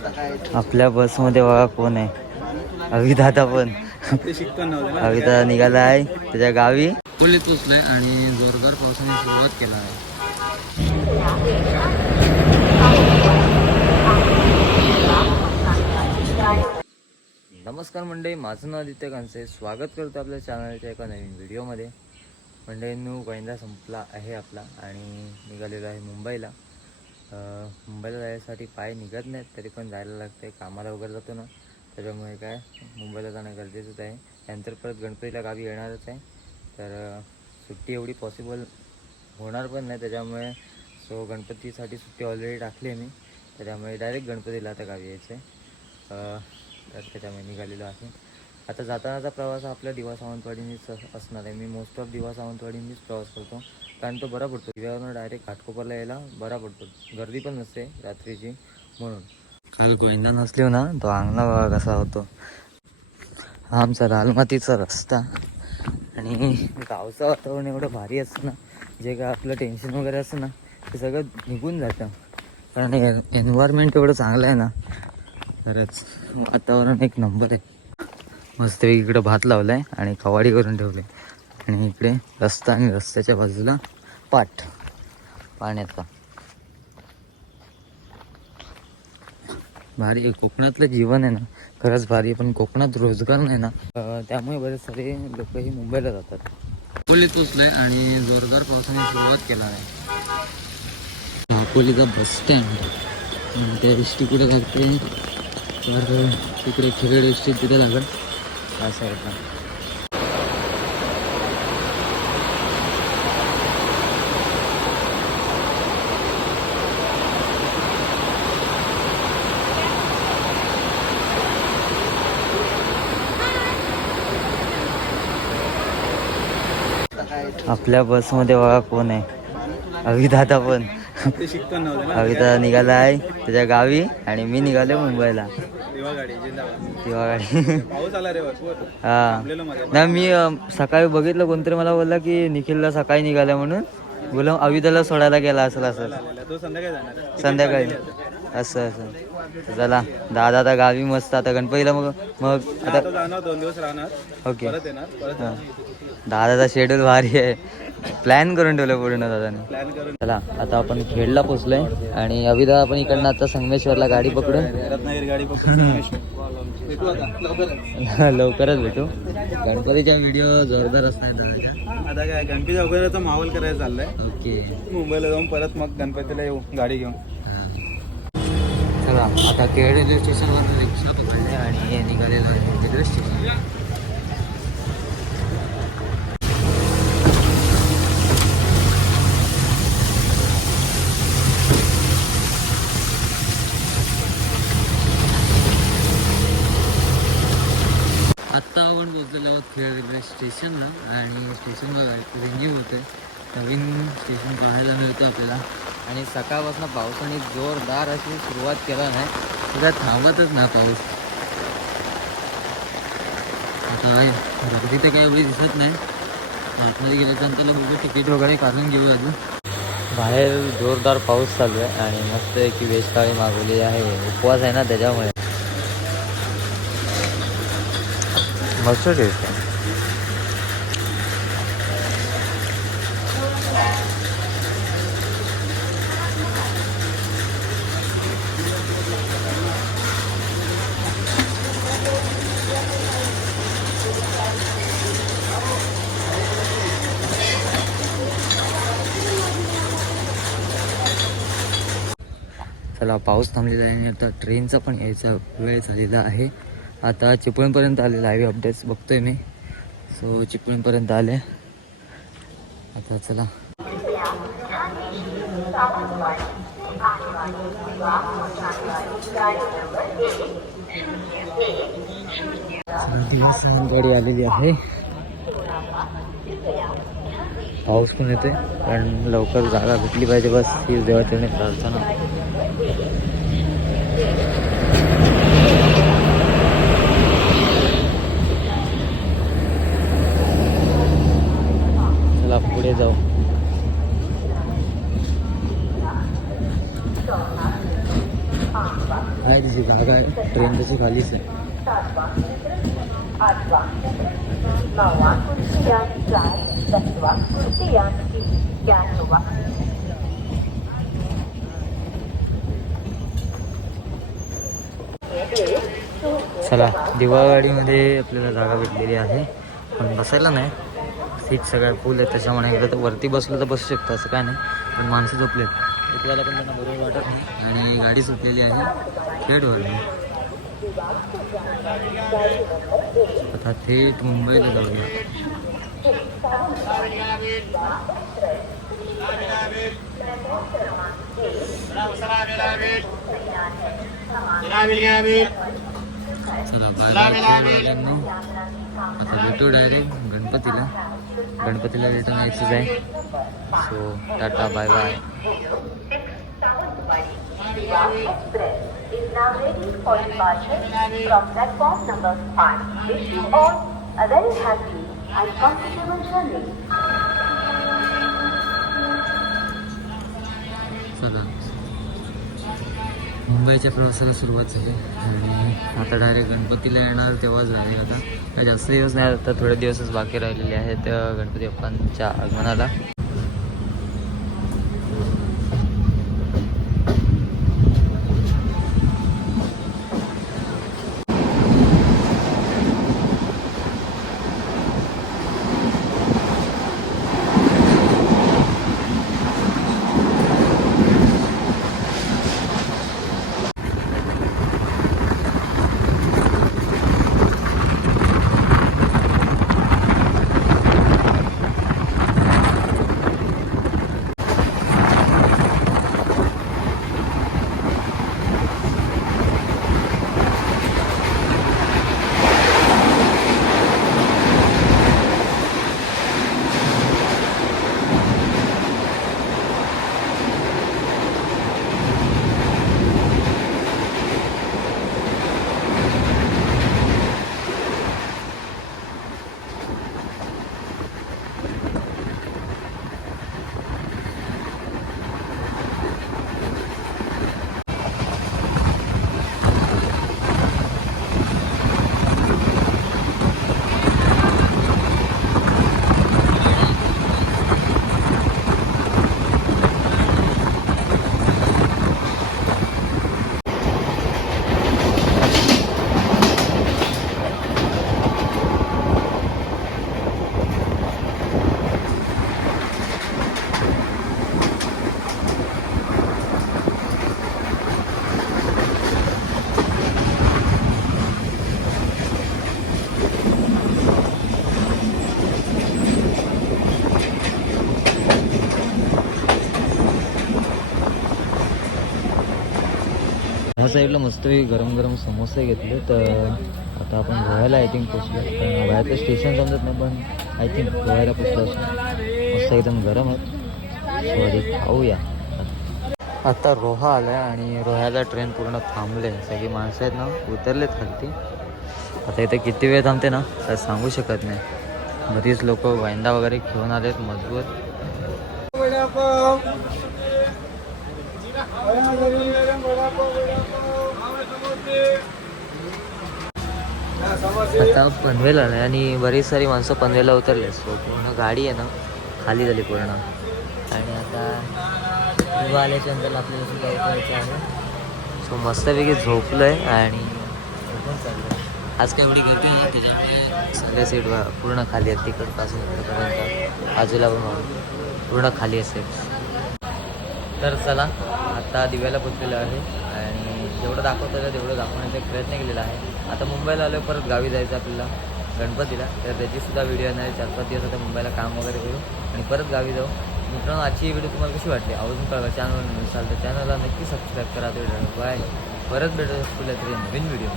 आपल्या बसमध्ये बघा कोण आहे. अविदादा पण. अविदा निघाला आहे त्याच्या गावी. पोलीस पोचलाय आणि जोरदार पावसाने सुरुवात केला आहे. नमस्कार मंडळी माझं नाव आदित्य कांसे. स्वागत करतो आपल्या चॅनलच्या एका नवीन व्हिडिओमध्ये मंडळींनू गोविंदा संपला आहे आपला आणि निघालेला आहे मुंबईला. मुंबईला जायसाठी पाय निघत नाहीत तरी पण जायला लागतं आहे कामाला वगैरे जातो ना त्याच्यामुळे काय मुंबईला जाणं गरजेचंच आहे. त्यानंतर परत गणपतीला गावी येणारच आहे. तर सुट्टी एवढी पॉसिबल होणार पण नाही. त्याच्यामुळे सो गणपतीसाठी सुट्टी ऑलरेडी टाकली आहे मी. त्याच्यामुळे डायरेक्ट गणपतीला आता गावी यायचं आहे तर त्याच्यामुळे निघालेलो आहे. आता जातानाचा प्रवास आपला आपल्या दिवा सावंतवाडीनेच असणार आहे. मी मोस्ट ऑफ दिवा सावंतवाडीनेच प्रवास करतो. कारण तो बरा पडतो. दिव्यावरनं डायरेक्ट घाटकोपरला यायला बरा पडतो. गर्दी पण नसते रात्रीची म्हणून. काल गोविंदा नसली ना तो अंगणा बघा कसा होतो? हा आमचा लालमातीचा रस्ता. आणि गावचं वातावरण एवढं भारी असतं ना जे काय आपलं टेन्शन वगैरे असतं ना ते सगळं निघून जातं. कारण एन्व्हायरमेंट एवढं चांगलं आहे ना खरंच वातावरण एक नंबर आहे. मस्त इकडं भात लावलाय आणि कवाडी करून ठेवले आणि इकडे रस्ता आणि रस्त्याच्या बाजूला पाठ पाण्याचा भारी आहे कोकणातलं जीवन आहे ना. खरंच भारी आहे पण कोकणात रोजगार नाही ना. त्यामुळे बरेच सारे लोक ही मुंबईला जातात. अकोलीत पोचलाय आणि जोरदार पावसाने सुरुवात केला आहे. अकोलीचा बस स्टँड त्या एस टी कुठे लागते तर तिकडे खेळ एस टी तिथे लागेल. त्या साईडला आपल्या बसमध्ये बघा कोण आहे. अविदादा पण. अविदादा निघाला आहे. त्याच्या गावी आणि मी निघालो मुंबईला. तेव्हा गाडी हा. नाही मी सकाळी बघितलं कोणतरी मला बोलला की निखिलला सकाळी निघाला म्हणून. बोला अविदाला सोडायला गेला असेल असं संध्याकाळी असं असं. चला दादा आता गावी मस्त आता गणपतीला मग मग आता दोन दिवस राहणार. ओके. दादाचा शेड्यूल भारी आहे. प्लॅन करून ठेवलं पूर्ण दादाने. चला आता आपण खेडला पोचलोय आणि अविदा आपण इकडनं आता संगमेश्वरला गाडी पकडून. रत्नागिरी गाडी पकडून भेटू आता लवकरच भेटू. गणपतीच्या व्हिडिओ जोरदार असणार आता काय गणपती वगैरेचा माहोल करायला चाललाय. ओके. मुंबईला जाऊन परत मग गणपतीला येऊ गाडी घेऊन. चला आता केड रेल्वे स्टेशनवर रिक्षा पकडले आणि निघालेलो रेल्वे स्टेशन आहोत खेड रेल्वे स्टेशनला आणि स्टेशनवर रिन्यू होते. नवीन स्टेशन पाहायला मिळतं आपल्याला. आणि सकाळपासून पावसाने जोरदार अशी सुरुवात केला नाही. सुद्धा थांबतच ना पाऊस. आता काय गर्दी तर काही एवढी दिसत नाही. आतमध्ये गेल्याच्यानंतर बघू तिकीट वगैरे काढून घेऊ अजून. बाहेर जोरदार पाऊस चालू आहे आणि मस्त की वेज थाळी मागवली आहे. उपवास आहे ना त्याच्यामुळे. मस्त टेस्ट आहे. चला पाऊस थांबलेला आहे आणि आता ट्रेनचा पण यायचा वेळ झालेला आहे. आता चिपळूणपर्यंत आले लाईव्ह अपडेट्स बघतोय मी. सो चिपळूणपर्यंत आले. आता चला. गाडी आलेली आहे. पाऊस पण येते पण लवकर जागा भेटली पाहिजे बस. ही देवाच्या प्रार्थना चला पुढे जाऊ काय तिची काम जागा आहे ट्रेन तशी खालीच आहे आठवा नववा तृतीया चार दसवा. तृतीया तीन ग्यारहवा चला दिवाळीमध्ये आपल्याला जागा भेटलेली आहे. पण बसायला नाही. सीट सगळ्या फुल आहेत त्याच्यामुळे एकदा तर वरती बसलं तर बसू शकतं असं काय नाही. पण माणसं झोपलेत. इकडे पण त्यांना बरोबर वाटत नाही. आणि गाडी सुटलेली आहे. खेडवर आता थेट मुंबईला जाऊया. चला आता भेटू डायरेक्ट गणपतीला. गणपतीला रिटर्न यायचंच आहे. So tata bye bye. Now ready for departure from platform number 5. Wish you all a very happy and comfortable journey. चला मुंबईच्या प्रवासाला सुरुवात झाली आणि आता डायरेक्ट गणपतीला येणार तेव्हा झाले आता काही जास्त दिवस नाही आता थोडे दिवसच बाकी राहिलेले आहेत गणपती बाप्पांच्या आगमनाला साईडला मस्तपैकी गरम गरम समोसे घेतले तर आता आपण गोव्याला आय थिंक पोचलो. कारण गोव्याचं स्टेशन समजत नाही पण आय थिंक गोव्याला पोचलो असं मस्त एकदम गरम आहे. सॉरी खाऊया. आता रोहा आला आहे आणि रोह्याला ट्रेन पूर्ण थांबले. सगळी माणसं आहेत ना उतरलेत खालती. आता इथे किती वेळ थांबते ना काय सांगू शकत नाही. बरीच लोक वायंदा वगैरे घेऊन आलेत मजबूत. आता पनवेल आलं आणि बरीच सारी माणसं पनवेलला उतरले सो पूर्ण गाडी आहे ना खाली झाली पूर्ण. आणि आता उभं आल्याच्यानंतर आपल्याला सुद्धा उतरायचं आहे. सो मस्तपैकी झोपलं आहे आणि आज काय एवढी गर्दी नाही त्याच्यामुळे सगळे सीट पूर्ण खाली आहेत. तिकडपासून इकडपर्यंत बाजूला पण पूर्ण खाली आहे सीट तर चला आता दिव्याला पोचलेलो आहे. आणि जेवढं दाखवता येईल तेवढं दाखवण्याचा प्रयत्न केलेला आहे. आता मुंबईला आलो परत गावी जायचं आपल्याला गणपतीला. तर त्याचीसुद्धा व्हिडिओ येणार आहे. चार पाच दिवस आता मुंबईला काम वगैरे करू. आणि परत गावी जाऊ. मित्रांनो आजची ही व्हिडिओ तुम्हाला कशी वाटली? आवडून कळवा. चॅनलवर नसाल तर चॅनलला नक्की सबस्क्राईब करा. तो बाय परत भेटत तुला तरी नवीन व्हिडिओ